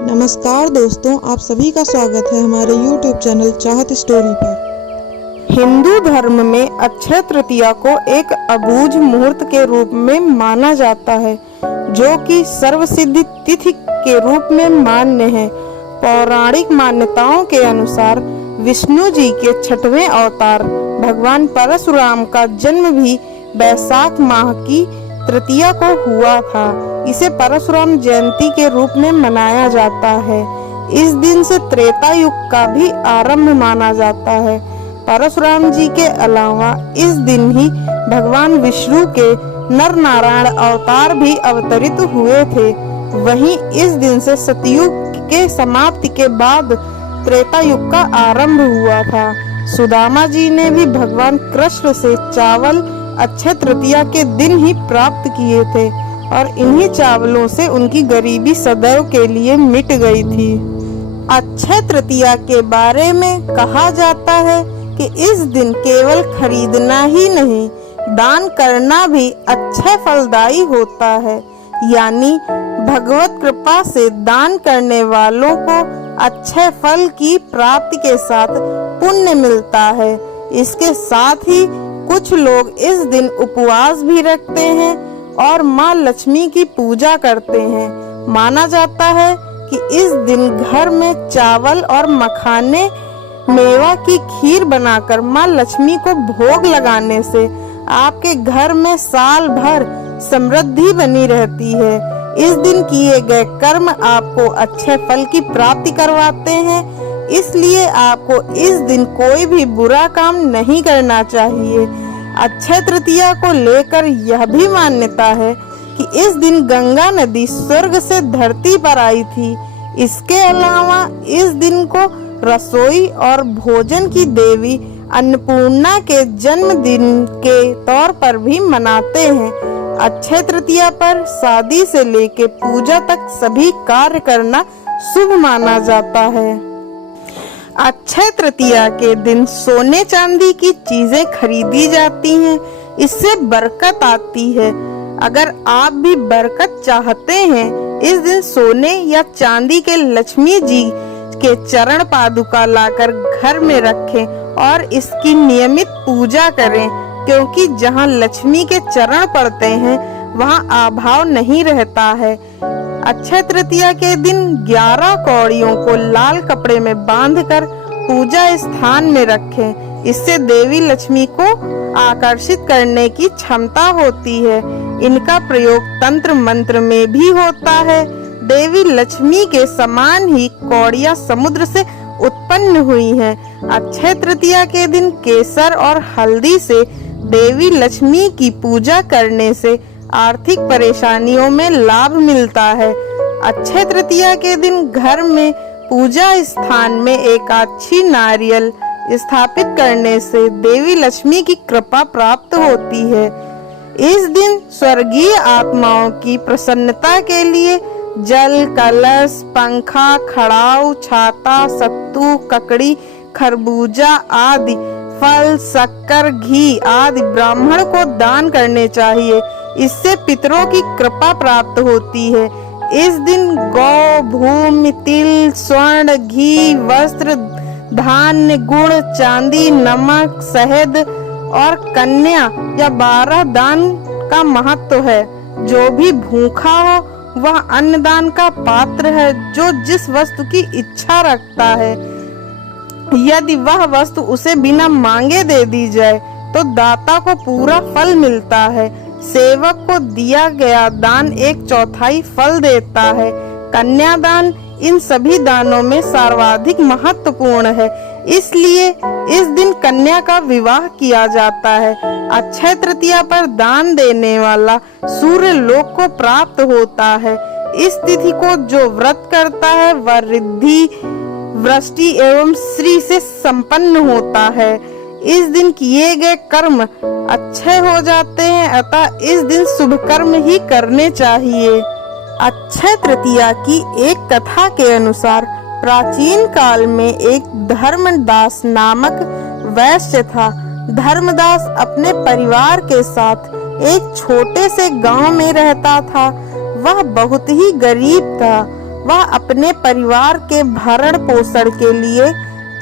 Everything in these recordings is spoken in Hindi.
नमस्कार दोस्तों, आप सभी का स्वागत है हमारे YouTube चैनल चाहत स्टोरी पर। हिंदू धर्म में अक्षय तृतीया को एक अबूझ मुहूर्त के रूप में माना जाता है, जो कि सर्वसिद्धि तिथि के रूप में मान्य है। पौराणिक मान्यताओं के अनुसार विष्णु जी के 6वें अवतार भगवान परशुराम का जन्म भी वैशाख माह की तृतीया को हुआ था। इसे परशुराम जयंती के रूप में मनाया जाता है। इस दिन से त्रेता युग का भी आरंभ माना जाता है। परशुराम जी के अलावा इस दिन ही भगवान विष्णु के नर नारायण अवतार भी अवतरित हुए थे। वहीं इस दिन से सतयुग के समाप्ति के बाद त्रेता युग का आरंभ हुआ था। सुदामा जी ने भी भगवान कृष्ण से चावल अक्षय तृतीया के दिन ही प्राप्त किए थे और इन्हीं चावलों से उनकी गरीबी सदैव के लिए मिट गई थी। अक्षय तृतीया के बारे में कहा जाता है कि इस दिन केवल खरीदना ही नहीं, दान करना भी अक्षय फलदायी होता है। यानी भगवत कृपा से दान करने वालों को अक्षय फल की प्राप्ति के साथ पुण्य मिलता है। इसके साथ ही कुछ लोग इस दिन उपवास भी रखते हैं और माँ लक्ष्मी की पूजा करते हैं। माना जाता है कि इस दिन घर में चावल और मखाने मेवा की खीर बनाकर माँ लक्ष्मी को भोग लगाने से आपके घर में साल भर समृद्धि बनी रहती है। इस दिन किए गए कर्म आपको अच्छे फल की प्राप्ति करवाते हैं, इसलिए आपको इस दिन कोई भी बुरा काम नहीं करना चाहिए। अक्षय तृतीया को लेकर यह भी मान्यता है कि इस दिन गंगा नदी स्वर्ग से धरती पर आई थी। इसके अलावा इस दिन को रसोई और भोजन की देवी अन्नपूर्णा के जन्मदिन के तौर पर भी मनाते हैं। अक्षय तृतीया पर शादी से लेकर पूजा तक सभी कार्य करना शुभ माना जाता है। अक्षय तृतीया के दिन सोने चांदी की चीजें खरीदी जाती हैं, इससे बरकत आती है। अगर आप भी बरकत चाहते हैं, इस दिन सोने या चांदी के लक्ष्मी जी के चरण पादुका लाकर घर में रखें और इसकी नियमित पूजा करें, क्योंकि जहां लक्ष्मी के चरण पड़ते हैं वहां अभाव नहीं रहता है। अक्षय तृतीया के दिन 11 कौड़ियों को लाल कपड़े में बांधकर पूजा स्थान में रखें। इससे देवी लक्ष्मी को आकर्षित करने की क्षमता होती है। इनका प्रयोग तंत्र मंत्र में भी होता है। देवी लक्ष्मी के समान ही कौड़ियां समुद्र से उत्पन्न हुई हैं। अक्षय तृतीया के दिन केसर और हल्दी से देवी लक्ष्मी की पूजा करने से आर्थिक परेशानियों में लाभ मिलता है। अक्षय तृतीया के दिन घर में पूजा स्थान में एकादशी नारियल स्थापित करने से देवी लक्ष्मी की कृपा प्राप्त होती है। इस दिन स्वर्गीय आत्माओं की प्रसन्नता के लिए जल, कलश, पंखा, खड़ाऊ, छाता, सत्तू, ककड़ी, खरबूजा आदि फल, शक्कर, घी आदि ब्राह्मण को दान करने चाहिए। इससे पितरों की कृपा प्राप्त होती है। इस दिन गौ, भूमि, तिल, स्वर्ण, घी, वस्त्र, धान्य, गुड़, चांदी, नमक, शहद और कन्या या 12 दान का महत्व है। जो भी भूखा हो वह अन्नदान का पात्र है। जो जिस वस्तु की इच्छा रखता है, यदि वह वस्तु उसे बिना मांगे दे दी जाए तो दाता को पूरा फल मिलता है। सेवक को दिया गया दान 1/4 फल देता है। कन्यादान इन सभी दानों में सर्वाधिक महत्वपूर्ण है, इसलिए इस दिन कन्या का विवाह किया जाता है। अक्षय तृतीया पर दान देने वाला सूर्य लोक को प्राप्त होता है। इस तिथि को जो व्रत करता है वह रिद्धि, वृष्टि एवं श्री से संपन्न होता है। इस दिन किए गए कर्म अच्छे हो जाते हैं, अतः इस दिन शुभ कर्म ही करने चाहिए। अक्षय तृतीया की एक कथा के अनुसार प्राचीन काल में एक धर्मदास नामक वैश्य था। धर्मदास अपने परिवार के साथ एक छोटे से गांव में रहता था। वह बहुत ही गरीब था वह अपने परिवार के भरण पोषण के लिए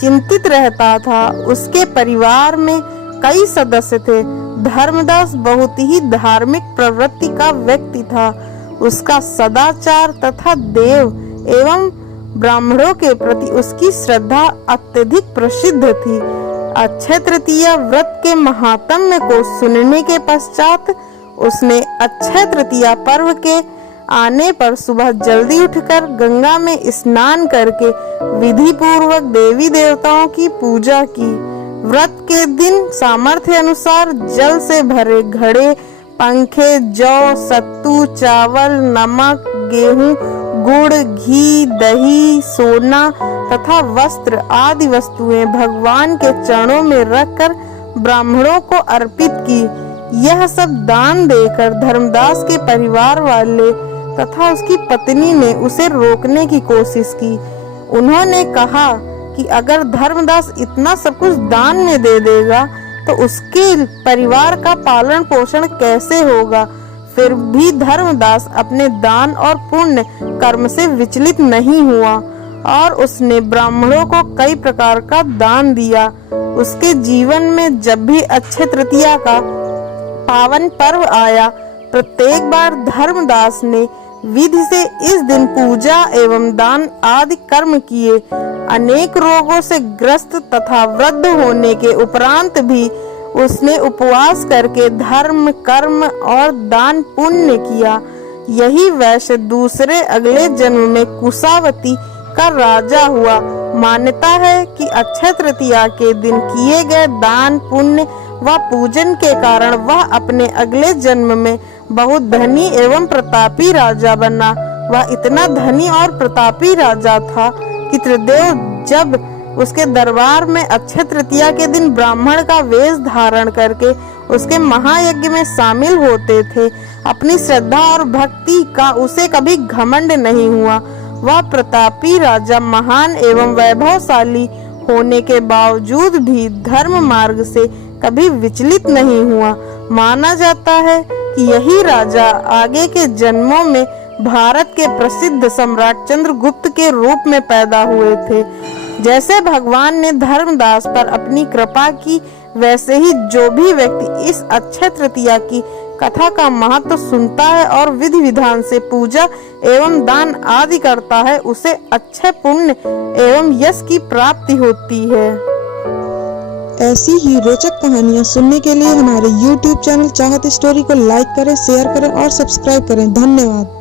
चिंतित रहता था। उसके परिवार में कई सदस्य थे। धर्मदास बहुत ही धार्मिक प्रवृत्ति का व्यक्ति था। उसका सदाचार तथा देव एवं ब्राह्मणों के प्रति उसकी श्रद्धा अत्यधिक प्रसिद्ध थी। अक्षय तृतीया व्रत के महात्म्य को सुनने के पश्चात उसने अक्षय तृतीया पर्व के आने पर सुबह जल्दी उठकर गंगा में स्नान करके विधि पूर्वक देवी देवताओं की पूजा की। व्रत के दिन सामर्थ्य अनुसार जल से भरे घड़े, पंखे, जौ, सत्तू, चावल, नमक, गेहूं, गुड़, घी, दही, सोना तथा वस्त्र आदि वस्तुएं भगवान के चरणों में रखकर ब्राह्मणों को अर्पित की। यह सब दान देकर धर्मदास के परिवार वाले तथा उसकी पत्नी ने उसे रोकने की कोशिश की। उन्होंने कहा कि अगर धर्मदास इतना सब कुछ दान में दे देगा तो उसके परिवार का पालन पोषण कैसे होगा। फिर भी धर्मदास अपने दान और पुण्य कर्म से विचलित नहीं हुआ और उसने ब्राह्मणों को कई प्रकार का दान दिया। उसके जीवन में जब भी अक्षय तृतीया का पावन पर्व आया, प्रत्येक बार धर्मदास ने विधि से इस दिन पूजा एवं दान आदि कर्म किए। अनेक रोगों से ग्रस्त तथा वृद्ध होने के उपरांत भी उसने उपवास करके धर्म, कर्म और दान पुण्य किया। यही वैश्य दूसरे अगले जन्म में कुशावती का राजा हुआ। मान्यता है कि अक्षय तृतीया के दिन किए गए दान, पुण्य व पूजन के कारण वह अपने अगले जन्म में बहुत धनी एवं प्रतापी राजा बना। वह इतना धनी और प्रतापी राजा था कि त्रिदेव जब उसके दरबार में अक्षय तृतीया के दिन ब्राह्मण का वेश धारण करके उसके महायज्ञ में शामिल होते थे, अपनी श्रद्धा और भक्ति का उसे कभी घमंड नहीं हुआ। वह प्रतापी राजा महान एवं वैभवशाली होने के बावजूद भी धर्म मार्ग से कभी विचलित नहीं हुआ। माना जाता है कि यही राजा आगे के जन्मों में भारत के प्रसिद्ध सम्राट चंद्रगुप्त के रूप में पैदा हुए थे। जैसे भगवान ने धर्मदास पर अपनी कृपा की, वैसे ही जो भी व्यक्ति इस अक्षय तृतीया की कथा का महत्व सुनता है और विधि विधान से पूजा एवं दान आदि करता है, उसे अक्षय पुण्य एवं यश की प्राप्ति होती है। ऐसी ही रोचक कहानियाँ सुनने के लिए हमारे YouTube चैनल चाहत स्टोरी को लाइक करें, शेयर करें और सब्सक्राइब करें। धन्यवाद।